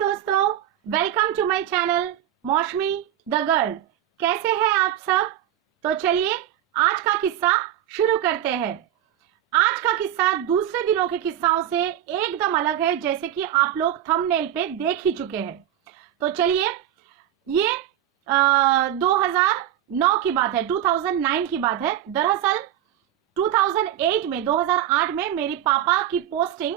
दोस्तों, welcome to my channel मौसमी the girl. कैसे हैं आप सब? तो चलिए आज का किस्सा शुरू करते हैं। आज का किस्सा दूसरे दिनों के किस्साओं से एकदम अलग है, जैसे कि आप लोग थंबनेल पे देख ही चुके हैं। तो चलिए, ये 2009 की बात है, 2009 की बात है। दरअसल 2008 में मेरी पापा की पोस्टिंग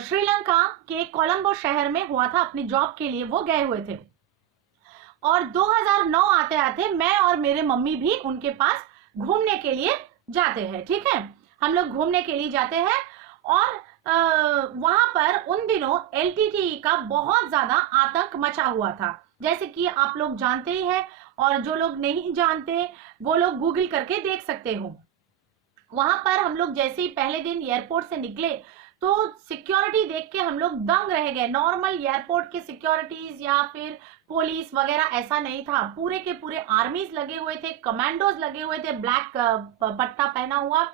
श्रीलंका के कोलंबो शहर में हुआ था। अपनी जॉब के लिए वो गए हुए थे और 2009 आते आते मैं और मेरे मम्मी भी उनके पास घूमने के लिए जाते हैं। ठीक है, हम लोग घूमने के लिए जाते हैं और वहां पर उन दिनों एलटीटी का बहुत ज्यादा आतंक मचा हुआ था, जैसे कि आप लोग जानते ही हैं, और जो लोग नहीं जानते वो लोग गूगल करके देख सकते हो। वहां पर हम लोग जैसे ही पहले दिन एयरपोर्ट से निकले तो सिक्योरिटी देख के हम लोग दंग रह गए। नॉर्मल एयरपोर्ट के सिक्योरिटीज या फिर पुलिस वगैरह ऐसा नहीं था, पूरे के पूरे आर्मीज लगे हुए थे, कमांडोज लगे हुए थे, ब्लैक पट्टा पहना हुआ,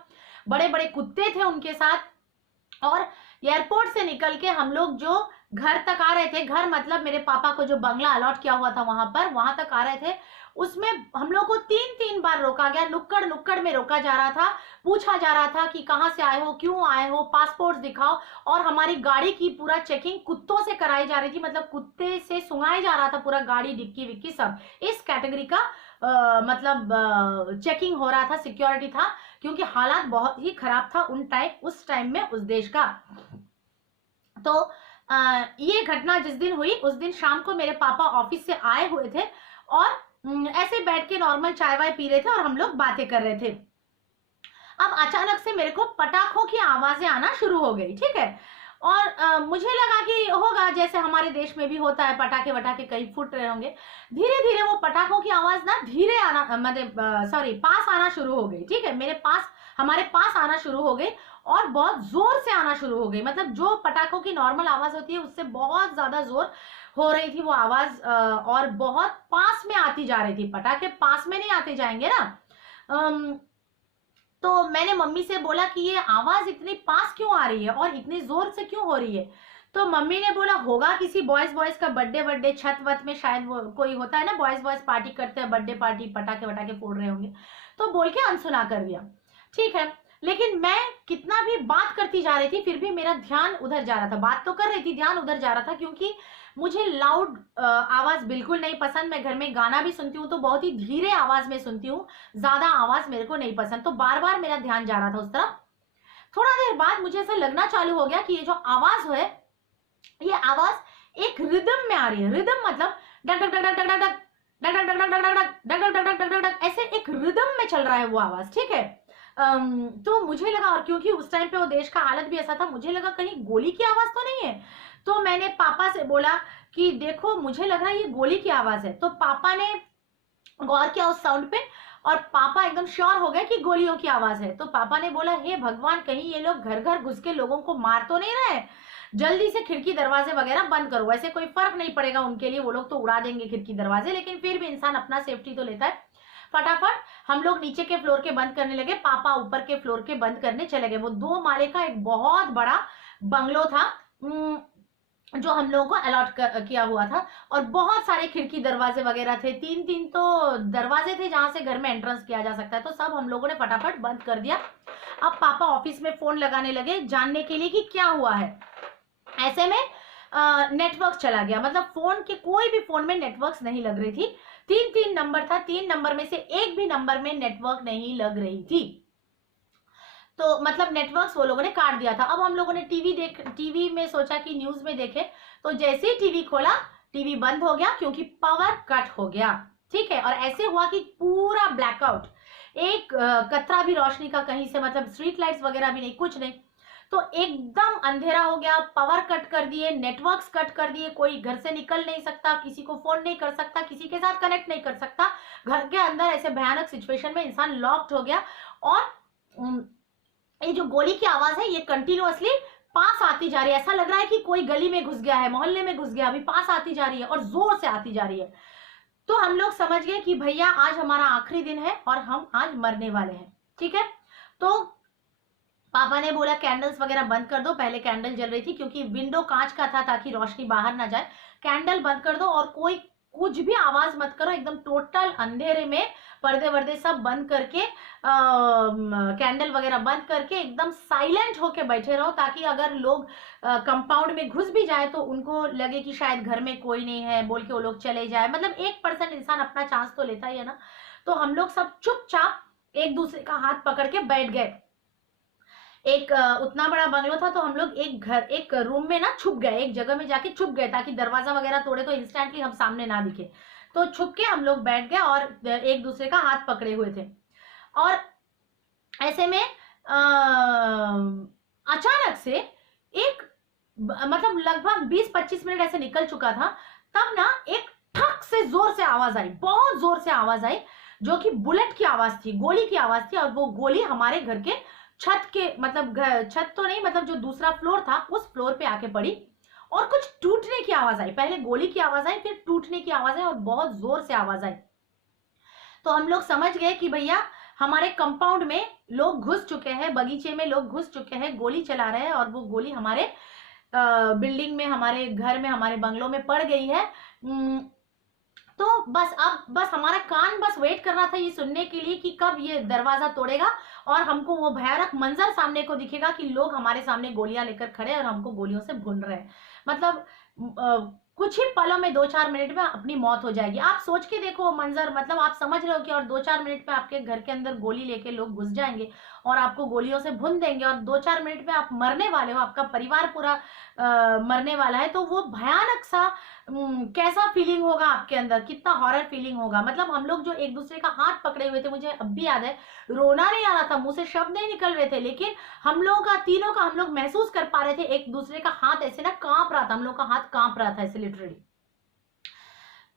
बड़े बड़े कुत्ते थे उनके साथ। और एयरपोर्ट से निकल के हम लोग जो घर तक आ रहे थे, घर मतलब मेरे पापा को जो बंगला अलॉट किया हुआ था वहां तक आ रहे थे, उसमें हम लोग को 3 बार रोका गया। नुक्कड़ नुक्कड़ में रोका जा रहा था, पूछा जा रहा था कि कहां से आए हो, क्यों आए हो, पासपोर्ट दिखाओ। और हमारी गाड़ी की पूरा चेकिंग कुत्तों से कराई जा रही थी, मतलब कुत्ते से सुंघाया जा रहा था पूरा, गाड़ी डिक्की विक्की सब। इस कैटेगरी का चेकिंग हो रहा था, सिक्योरिटी था, क्योंकि हालात बहुत ही खराब था उस टाइम में उस देश का। तो ये घटना जिस दिन हुई उस दिन शाम को मेरे पापा ऑफिस से आए हुए थे और ऐसे बैठ के नॉर्मल चाय वाय पी रहे थे और हम लोग बातें कर रहे थे। अब अचानक से मेरे को पटाखों की आवाजें आना शुरू हो गई। ठीक है, और मुझे लगा कि होगा जैसे हमारे देश में भी होता है, पटाखे वटाखे कहीं फूट रहे होंगे। धीरे धीरे वो पटाखों की आवाज ना धीरे आना, मतलब पास आना शुरू हो गई। ठीक है, हमारे पास आना शुरू हो गई और बहुत जोर से आना शुरू हो गई। मतलब जो पटाखों की नॉर्मल आवाज होती है उससे बहुत ज्यादा जोर हो रही थी वो आवाज, और बहुत पास में आती जा रही थी। पटाखे पास में नहीं आते जाएंगे ना। तो मैंने मम्मी से बोला कि ये आवाज इतनी पास क्यों आ रही है और इतनी जोर से क्यों हो रही है? तो मम्मी ने बोला होगा किसी बॉयज का बर्थडे छत वत में शायद वो कोई होता है ना, बॉयज पार्टी करते हैं, बर्थडे पार्टी, पटाखे वटाखे फोड़ रहे होंगे। तो बोल के अनसुना कर दिया। ठीक है, लेकिन मैं कितना भी बात करती जा रही थी फिर भी मेरा ध्यान उधर जा रहा था। बात तो कर रही थी, ध्यान उधर जा रहा था, क्योंकि मुझे लाउड आवाज बिल्कुल नहीं पसंद। मैं घर में गाना भी सुनती हूँ तो बहुत ही धीरे आवाज में सुनती हूँ, ज्यादा आवाज मेरे को नहीं पसंद। तो बार बार मेरा ध्यान जा रहा था उस तरफ। थोड़ा देर बाद मुझे ऐसा लगना चालू हो गया कि ये जो आवाज है, ये आवाज एक रिदम में आ रही है। रिदम मतलब duck duck duck duck duck duck duck duck duck duck duck duck duck duck duck duck, ऐसे एक रिदम में चल रहा है वो आवाज। ठीक है, तो मुझे लगा, और क्योंकि उस टाइम पे वो देश का हालत भी ऐसा था, मुझे लगा कहीं गोली की आवाज तो नहीं है। तो मैंने पापा से बोला कि देखो मुझे लग रहा है ये गोली की आवाज है। तो पापा ने गौर किया उस साउंड पे और पापा एकदम श्योर हो गए कि गोलियों की आवाज है। तो पापा ने बोला, हे भगवान, कहीं ये लोग घर घर घुस के लोगों को मार तो नहीं रहे, जल्दी से खिड़की दरवाजे वगैरह बंद करो। वैसे कोई फर्क नहीं पड़ेगा उनके लिए, वो लोग तो उड़ा देंगे खिड़की दरवाजे, लेकिन फिर भी इंसान अपना सेफ्टी तो लेता है। फटाफट हम लोग नीचे के फ्लोर के बंद करने लगे, पापा ऊपर के फ्लोर के बंद करने चले गए। वो 2 माले का एक बहुत बड़ा बंगलो था जो हम लोगों को अलॉट किया हुआ था, और बहुत सारे खिड़की दरवाजे वगैरह थे। 3 तो दरवाजे थे जहां से घर में एंट्रेंस किया जा सकता है। तो सब हम लोगों ने फटाफट बंद कर दिया। अब पापा ऑफिस में फोन लगाने लगे जानने के लिए कि क्या हुआ है। ऐसे में नेटवर्क चला गया, मतलब फोन के कोई भी फोन में नेटवर्क नहीं लग रही थी। 3 नंबर था, 3 नंबर में से एक भी नंबर में नेटवर्क नहीं लग रही थी। तो मतलब नेटवर्क वो लोगों ने काट दिया था। अब हम लोगों ने टीवी में सोचा कि न्यूज में देखे, तो जैसे ही टीवी खोला टीवी बंद हो गया, क्योंकि पावर कट हो गया। ठीक है, और ऐसे हुआ कि पूरा ब्लैकआउट, एक कतरा भी रोशनी का कहीं से, मतलब स्ट्रीट लाइट्स वगैरह भी नहीं, कुछ नहीं। तो एकदम अंधेरा हो गया, पावर कट कर दिए, नेटवर्क्स कट कर दिए, कोई घर से निकल नहीं सकता, किसी को फोन नहीं कर सकता, किसी के साथ कनेक्ट नहीं कर सकता। घर के अंदर ऐसे भयानक सिचुएशन में इंसान लॉक्ड हो गया। और ये जो गोली की आवाज है ये कंटिन्यूअसली पास आती जा रही है। ऐसा लग रहा है कि कोई गली में घुस गया है, मोहल्ले में घुस गया, अभी पास आती जा रही है और जोर से आती जा रही है। तो हम लोग समझ गए कि भैया आज हमारा आखिरी दिन है और हम आज मरने वाले हैं। ठीक है, तो पापा ने बोला कैंडल्स वगैरह बंद कर दो, पहले कैंडल जल रही थी क्योंकि विंडो कांच का था ताकि रोशनी बाहर ना जाए, कैंडल बंद कर दो और कोई कुछ भी आवाज मत करो, एकदम टोटल अंधेरे में पर्दे वर्दे सब बंद करके कैंडल वगैरह बंद करके एकदम साइलेंट होके बैठे रहो, ताकि अगर लोग कंपाउंड में घुस भी जाए तो उनको लगे कि शायद घर में कोई नहीं है बोल के वो लोग चले जाए। मतलब 1% इंसान अपना चांस तो लेता ही है ना। तो हम लोग सब चुपचाप एक दूसरे का हाथ पकड़ के बैठ गए। एक उतना बड़ा बंगलो था तो हम लोग एक रूम में ना छुप गए, एक जगह में जाके छुप गए ताकि दरवाजा वगैरह तोड़े तो इंस्टेंटली हम सामने ना दिखे। तो छुप के हम लोग बैठ गए और एक दूसरे का हाथ पकड़े हुए थे। और ऐसे में अचानक से एक मतलब लगभग 20-25 मिनट ऐसे निकल चुका था, तब ना एक ठक से जोर से आवाज आई, बहुत जोर से आवाज आई, जो कि बुलेट की आवाज थी, गोली की आवाज थी। और वो गोली हमारे घर के छत के, मतलब छत तो नहीं, मतलब जो दूसरा फ्लोर था उस फ्लोर पे आके पड़ी और कुछ टूटने की आवाज आई। पहले गोली की आवाज आई, फिर टूटने की आवाज आई और बहुत जोर से आवाज आई। तो हम लोग समझ गए कि भैया हमारे कंपाउंड में लोग घुस चुके हैं, बगीचे में लोग घुस चुके हैं, गोली चला रहे हैं और वो गोली हमारे बिल्डिंग में, हमारे घर में, हमारे बंगलों में पड़ गई है। तो बस हमारा कान बस वेट कर रहा था ये सुनने के लिए कि कब ये दरवाजा तोड़ेगा और हमको वो भयानक मंजर सामने को दिखेगा कि लोग हमारे सामने गोलियां लेकर खड़े हैं और हमको गोलियों से भून रहे हैं। मतलब कुछ ही पलों में 2-4 मिनट में अपनी मौत हो जाएगी। आप सोच के देखो मंजर, मतलब आप समझ रहे हो कि और 2-4 मिनट में आपके घर के अंदर गोली लेके लोग घुस जाएंगे और आपको गोलियों से भून देंगे और 2-4 मिनट में आप मरने वाले हो, आपका परिवार पूरा मरने वाला है। तो वो भयानक सा कैसा फीलिंग होगा आपके अंदर, कितना हॉरर फीलिंग होगा। मतलब हम लोग जो एक दूसरे का हाथ पकड़े हुए थे, मुझे अब भी याद है, रोना नहीं आ रहा था, मुंह से शब्द नहीं निकल रहे थे, लेकिन हम लोग का तीनों का हम लोग महसूस कर पा रहे थे एक दूसरे का हाथ ऐसे ना कांप रहा था, हम लोग का हाथ कांप रहा था ऐसे लिटरली।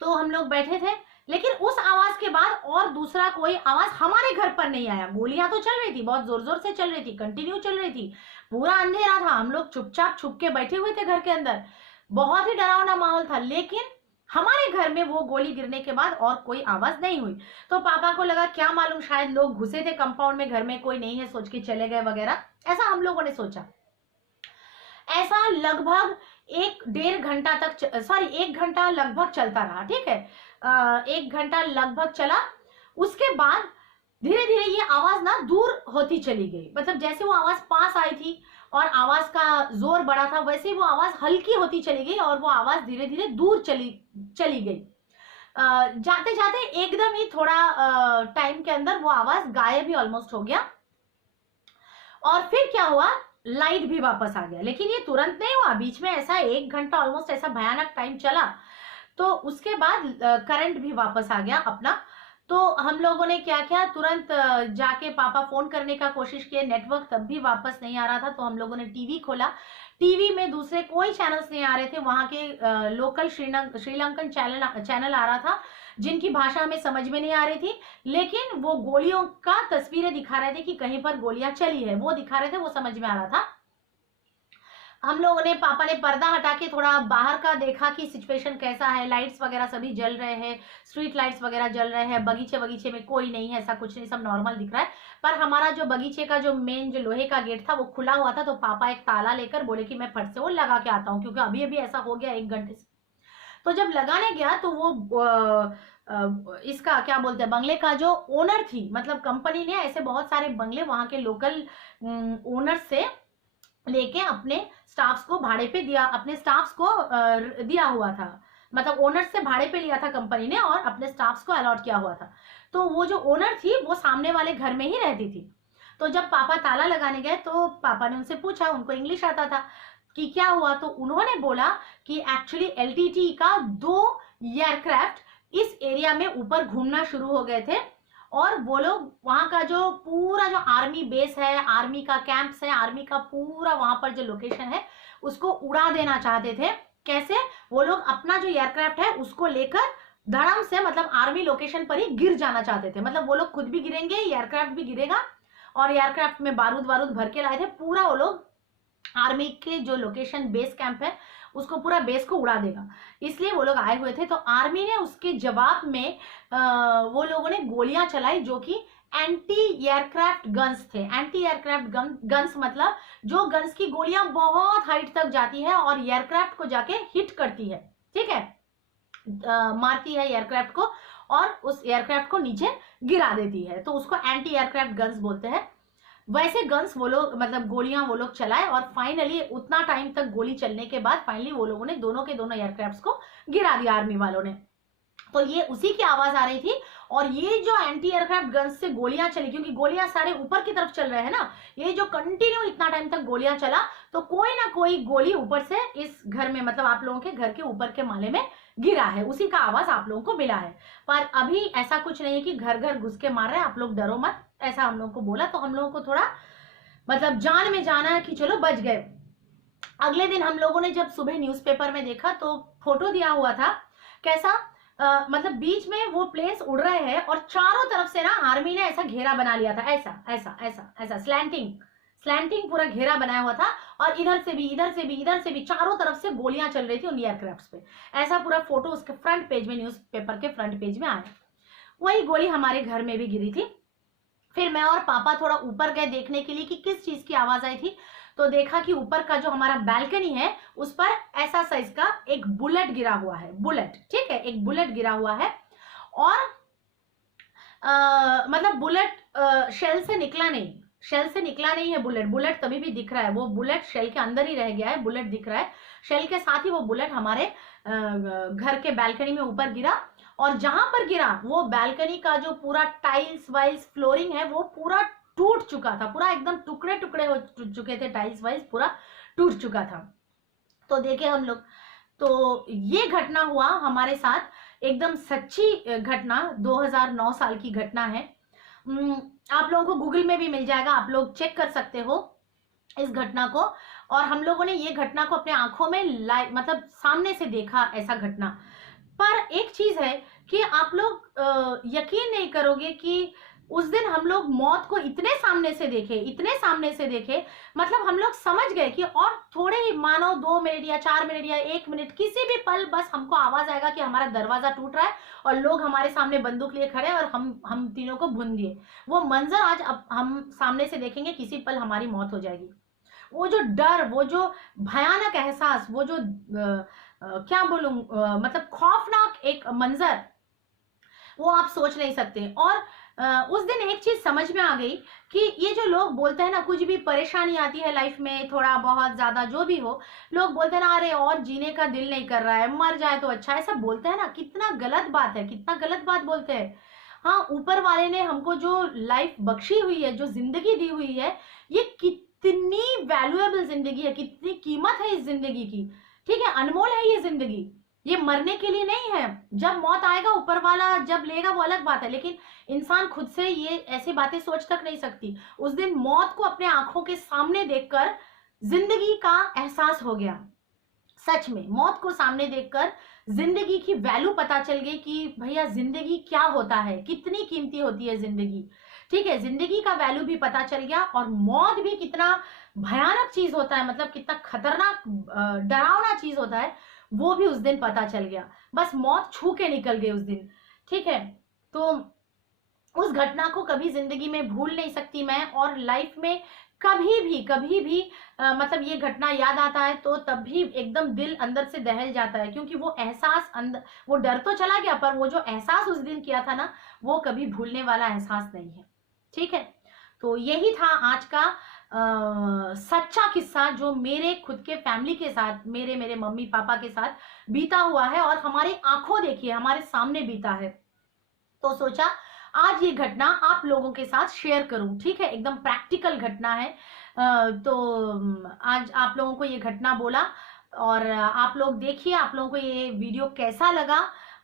तो हम लोग बैठे थे, लेकिन उस आवाज के बाद और दूसरा कोई आवाज हमारे घर पर नहीं आया। गोलियां तो चल रही थी, बहुत जोर जोर से चल रही थी, कंटिन्यू चल रही थी, पूरा अंधेरा था, हम लोग चुपचाप छुप के बैठे हुए थे घर के अंदर, बहुत ही डरावना माहौल था। लेकिन हमारे घर में वो गोली गिरने के बाद और कोई आवाज नहीं हुई। तो पापा को लगा क्या मालूम शायद लोग घुसे थे कंपाउंड में, घर में कोई नहीं है सोच के चले गए वगैरह, ऐसा हम लोगों ने सोचा। ऐसा लगभग 1-1.5 घंटा तक, सॉरी 1 घंटा लगभग चलता रहा, ठीक है, 1 घंटा लगभग चला। उसके बाद धीरे धीरे ये आवाज ना दूर होती चली गई, मतलब जैसे वो आवाज पास आई थी और आवाज का जोर बढ़ा था, वैसे वो आवाज हल्की होती चली गई और वो आवाज धीरे धीरे दूर चली गई। जाते जाते एकदम ही थोड़ा टाइम के अंदर वो आवाज गायब ही ऑलमोस्ट हो गया। और फिर क्या हुआ, लाइट भी वापस आ गया, लेकिन ये तुरंत नहीं हुआ, बीच में ऐसा 1 घंटा ऑलमोस्ट ऐसा भयानक टाइम चला। तो उसके बाद करंट भी वापस आ गया अपना। तो हम लोगों ने क्या किया, तुरंत जाके पापा फोन करने का कोशिश किए, नेटवर्क तब भी वापस नहीं आ रहा था। तो हम लोगों ने टीवी खोला, टीवी में दूसरे कोई चैनल्स नहीं आ रहे थे, वहां के लोकल श्रीलंकन चैनल आ रहा था जिनकी भाषा हमें समझ में नहीं आ रही थी, लेकिन वो गोलियों का तस्वीरें दिखा रहे थे कि कहीं पर गोलियां चली है, वो दिखा रहे थे, वो समझ में आ रहा था। हम लोगों ने, पापा ने पर्दा हटा के थोड़ा बाहर का देखा कि सिचुएशन कैसा है, लाइट्स वगैरह सभी जल रहे हैं, स्ट्रीट लाइट्स वगैरह जल रहे हैं, बगीचे में कोई नहीं है, ऐसा कुछ नहीं, सब नॉर्मल दिख रहा है। पर हमारा जो बगीचे का जो मेन जो लोहे का गेट था वो खुला हुआ था। तो पापा एक ताला लेकर बोले कि मैं फट से वो लगा के आता हूँ, क्योंकि अभी अभी ऐसा हो गया 1 घंटे से। तो जब लगाने गया तो वो इसका क्या बोलते हैं, बंगले का जो ओनर थी, मतलब कंपनी ने ऐसे बहुत सारे बंगले वहां के लोकल ओनर से लेके अपने स्टाफ्स को भाड़े पे दिया, अपने स्टाफ्स को दिया हुआ था, मतलब ओनर से भाड़े पे लिया था कंपनी ने और अपने स्टाफ्स को अलॉट किया हुआ था। तो वो जो ओनर थी वो सामने वाले घर में ही रहती थी। तो जब पापा ताला लगाने गए तो पापा ने उनसे पूछा, उनको इंग्लिश आता था, कि क्या हुआ। तो उन्होंने बोला कि एक्चुअली एलटीटी का 2 एयरक्राफ्ट इस एरिया में ऊपर घूमना शुरू हो गए थे और वो लोग वहां का जो पूरा जो आर्मी बेस है, आर्मी का कैंप्स है, आर्मी का पूरा वहां पर जो लोकेशन है उसको उड़ा देना चाहते थे। कैसे, वो लोग अपना जो एयरक्राफ्ट है उसको लेकर धड़म से, मतलब आर्मी लोकेशन पर ही गिर जाना चाहते थे। मतलब वो लोग खुद भी गिरेंगे, एयरक्राफ्ट भी गिरेगा, और एयरक्राफ्ट में बारूद भर के लाए थे, पूरा वो लोग आर्मी के जो लोकेशन बेस कैंप है उसको, पूरा बेस को उड़ा देगा, इसलिए वो लोग आए हुए थे। तो आर्मी ने उसके जवाब में वो लोगों ने गोलियां चलाई, जो कि एंटी एयरक्राफ्ट गन्स थे। एंटी एयरक्राफ्ट गन्स मतलब जो गन्स की गोलियां बहुत हाइट तक जाती है और एयरक्राफ्ट को जाके हिट करती है, ठीक है, मारती है एयरक्राफ्ट को और उस एयरक्राफ्ट को नीचे गिरा देती है, तो उसको एंटी एयरक्राफ्ट गन्स बोलते हैं। वैसे गन्स वो लोग मतलब गोलियां वो लोग चलाए और फाइनली उतना टाइम तक गोली चलने के बाद फाइनली वो लोगों ने दोनों के दोनों एयरक्राफ्ट को गिरा दिया आर्मी वालों ने। तो ये उसी की आवाज आ रही थी और ये जो एंटी एयरक्राफ्ट गन्स से गोलियां चली, क्योंकि गोलियां सारे ऊपर की तरफ चल रहे हैं ना, ये जो कंटिन्यू इतना टाइम तक गोलियां चला तो कोई ना कोई गोली ऊपर से इस घर में मतलब आप लोगों के घर के ऊपर के माले में गिरा है, उसी का आवाज आप लोगों को मिला है। पर अभी ऐसा कुछ नहीं है कि घर घर घुस के मार रहे हैं, आप लोग डरो मत, ऐसा हम लोगों को बोला तो हम लोगों को थोड़ा मतलब जान में जाना है कि चलो बच गए। अगले दिन हम लोगों ने जब सुबह न्यूज़पेपर में देखा तो फोटो दिया हुआ था, कैसा मतलब बीच में वो प्लेन्स उड़ रहे हैं और चारों तरफ से ना आर्मी ने ऐसा घेरा बना लिया था, ऐसा ऐसा ऐसा ऐसा स्लैंटिंग पूरा घेरा बनाया हुआ था और इधर से भी इधर से भी इधर से भी चारों तरफ से गोलियां चल रही थी उन एयरक्राफ्ट पे। ऐसा पूरा फोटो उसके फ्रंट पेज में, न्यूज़पेपर के फ्रंट पेज में आया। वही गोली हमारे घर में भी गिरी थी। फिर मैं और पापा थोड़ा ऊपर गए देखने के लिए कि किस चीज की आवाज आई थी, तो देखा कि ऊपर का जो हमारा बैल्कनी है उस पर ऐसा साइज का एक बुलेट गिरा हुआ है, बुलेट, ठीक है, एक बुलेट गिरा हुआ है और मतलब बुलेट शेल से निकला नहीं है बुलेट, बुलेट तभी भी दिख रहा है, वो बुलेट शेल के अंदर ही रह गया है, बुलेट दिख रहा है शेल के साथ ही, वो बुलेट हमारे घर के बैल्कनी में ऊपर गिरा और जहां पर गिरा वो बैल्कनी का जो पूरा टाइल्स वाइल्स फ्लोरिंग है वो पूरा टूट चुका था, पूरा एकदम टुकड़े टुकड़े हो चुके थे, टाइल्स वाइल्स पूरा टूट चुका था। तो देखे हम लोग, तो ये घटना हुआ हमारे साथ, एकदम सच्ची घटना, 2009 साल की घटना है। आप लोगों को गूगल में भी मिल जाएगा, आप लोग चेक कर सकते हो इस घटना को। और हम लोगों ने ये घटना को अपने आंखों में मतलब सामने से देखा ऐसा घटना। पर एक चीज है कि आप लोग यकीन नहीं करोगे कि उस दिन हम लोग मौत को इतने सामने से देखे, मतलब हम लोग समझ गए कि और थोड़े ही मानो 2 मिनट या 4 मिनट या 1 मिनट, किसी भी पल बस हमको आवाज आएगा कि हमारा दरवाजा टूट रहा है और लोग हमारे सामने बंदूक लिए खड़े और हम तीनों को भून दिए। वो मंजर आज अब हम सामने से देखेंगे, किसी पल हमारी मौत हो जाएगी। वो जो डर, वो जो भयानक एहसास, वो जो क्या बोलूं मतलब खौफनाक एक मंजर, वो आप सोच नहीं सकते। और उस दिन एक चीज समझ में आ गई कि ये जो लोग बोलते हैं ना, कुछ भी परेशानी आती है लाइफ में, थोड़ा बहुत ज्यादा जो भी हो, लोग बोलते हैं ना अरे और जीने का दिल नहीं कर रहा है, मर जाए तो अच्छा, ऐसा बोलते हैं ना, कितना गलत बात है, कितना गलत बात बोलते हैं। हाँ, ऊपर वाले ने हमको जो लाइफ बख्शी हुई है, जो जिंदगी दी हुई है, ये कितनी वैल्यूएबल जिंदगी है, कितनी कीमत है इस जिंदगी की, ठीक है, अनमोल है ये जिंदगी, ये मरने के लिए नहीं है। जब मौत आएगा ऊपर वाला जब लेगा वो अलग बात है, लेकिन इंसान खुद से ये ऐसी बातें सोच तक नहीं सकती। उस दिन मौत को अपने आंखों के सामने देखकर जिंदगी का एहसास हो गया। सच में मौत को सामने देखकर जिंदगी की वैल्यू पता चल गई कि भैया जिंदगी क्या होता है, कितनी कीमती होती है जिंदगी, ठीक है, जिंदगी का वैल्यू भी पता चल गया और मौत भी कितना भयानक चीज होता है, मतलब कितना खतरनाक डरावना चीज होता है, वो भी उस दिन पता चल गया। बस मौत छू के निकल गई उस दिन, ठीक है। तो उस घटना को कभी जिंदगी में भूल नहीं सकती मैं, और लाइफ में कभी भी मतलब ये घटना याद आता है तो तब भी एकदम दिल अंदर से दहल जाता है, क्योंकि वो एहसास अंदर, वो डर तो चला गया पर वो जो एहसास उस दिन किया था ना, वो कभी भूलने वाला एहसास नहीं है, ठीक है। तो यही था आज का सच्चा किस्सा जो मेरे खुद के फैमिली के साथ, मेरे मम्मी पापा के साथ बीता हुआ है और हमारी आंखों देखिए हमारे सामने बीता है। तो सोचा आज ये घटना आप लोगों के साथ शेयर करूं, ठीक है, एकदम प्रैक्टिकल घटना है। तो आज आप लोगों को ये घटना बोला और आप लोग देखिए आप लोगों को ये वीडियो कैसा लगा,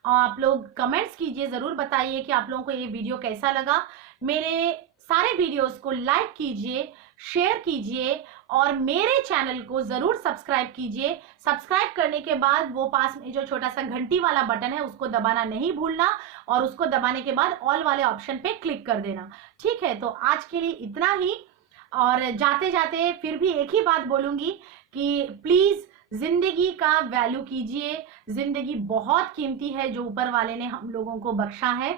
आप लोग कमेंट्स कीजिए, जरूर बताइए कि आप लोगों को ये वीडियो कैसा लगा। मेरे सारे वीडियोस को लाइक कीजिए, शेयर कीजिए और मेरे चैनल को जरूर सब्सक्राइब कीजिए। सब्सक्राइब करने के बाद वो पास में जो छोटा सा घंटी वाला बटन है उसको दबाना नहीं भूलना, और उसको दबाने के बाद ऑल वाले ऑप्शन पे क्लिक कर देना, ठीक है। तो आज के लिए इतना ही, और जाते जाते फिर भी एक ही बात बोलूंगी कि प्लीज जिंदगी का वैल्यू कीजिए, जिंदगी बहुत कीमती है जो ऊपर वाले ने हम लोगों को बख्शा है।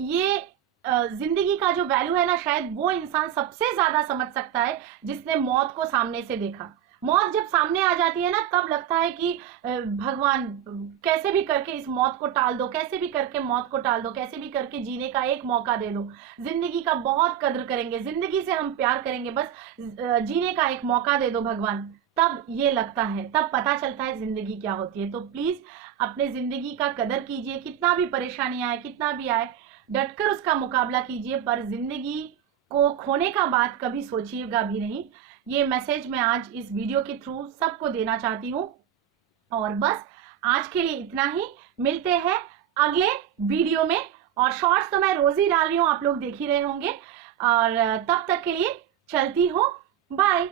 ये जिंदगी का जो वैल्यू है ना, शायद वो इंसान सबसे ज्यादा समझ सकता है जिसने मौत को सामने से देखा। मौत जब सामने आ जाती है ना, तब लगता है कि भगवान कैसे भी करके इस मौत को टाल दो, कैसे भी करके मौत को टाल दो, कैसे भी करके जीने का एक मौका दे दो। जिंदगी का बहुत कद्र करेंगे, जिंदगी से हम प्यार करेंगे, बस जीने का एक मौका दे दो भगवान। तब ये लगता है, तब पता चलता है जिंदगी क्या होती है। तो प्लीज अपने जिंदगी का कदर कीजिए, कितना भी परेशानी आए, कितना भी आए, डटकर उसका मुकाबला कीजिए, पर जिंदगी को खोने का बात कभी सोचिएगा भी नहीं। ये मैसेज मैं आज इस वीडियो के थ्रू सबको देना चाहती हूँ। और बस आज के लिए इतना ही, मिलते हैं अगले वीडियो में। और शॉर्ट्स तो मैं रोज ही डाल रही हूँ, आप लोग देख ही रहे होंगे। और तब तक के लिए चलती हूँ, बाय।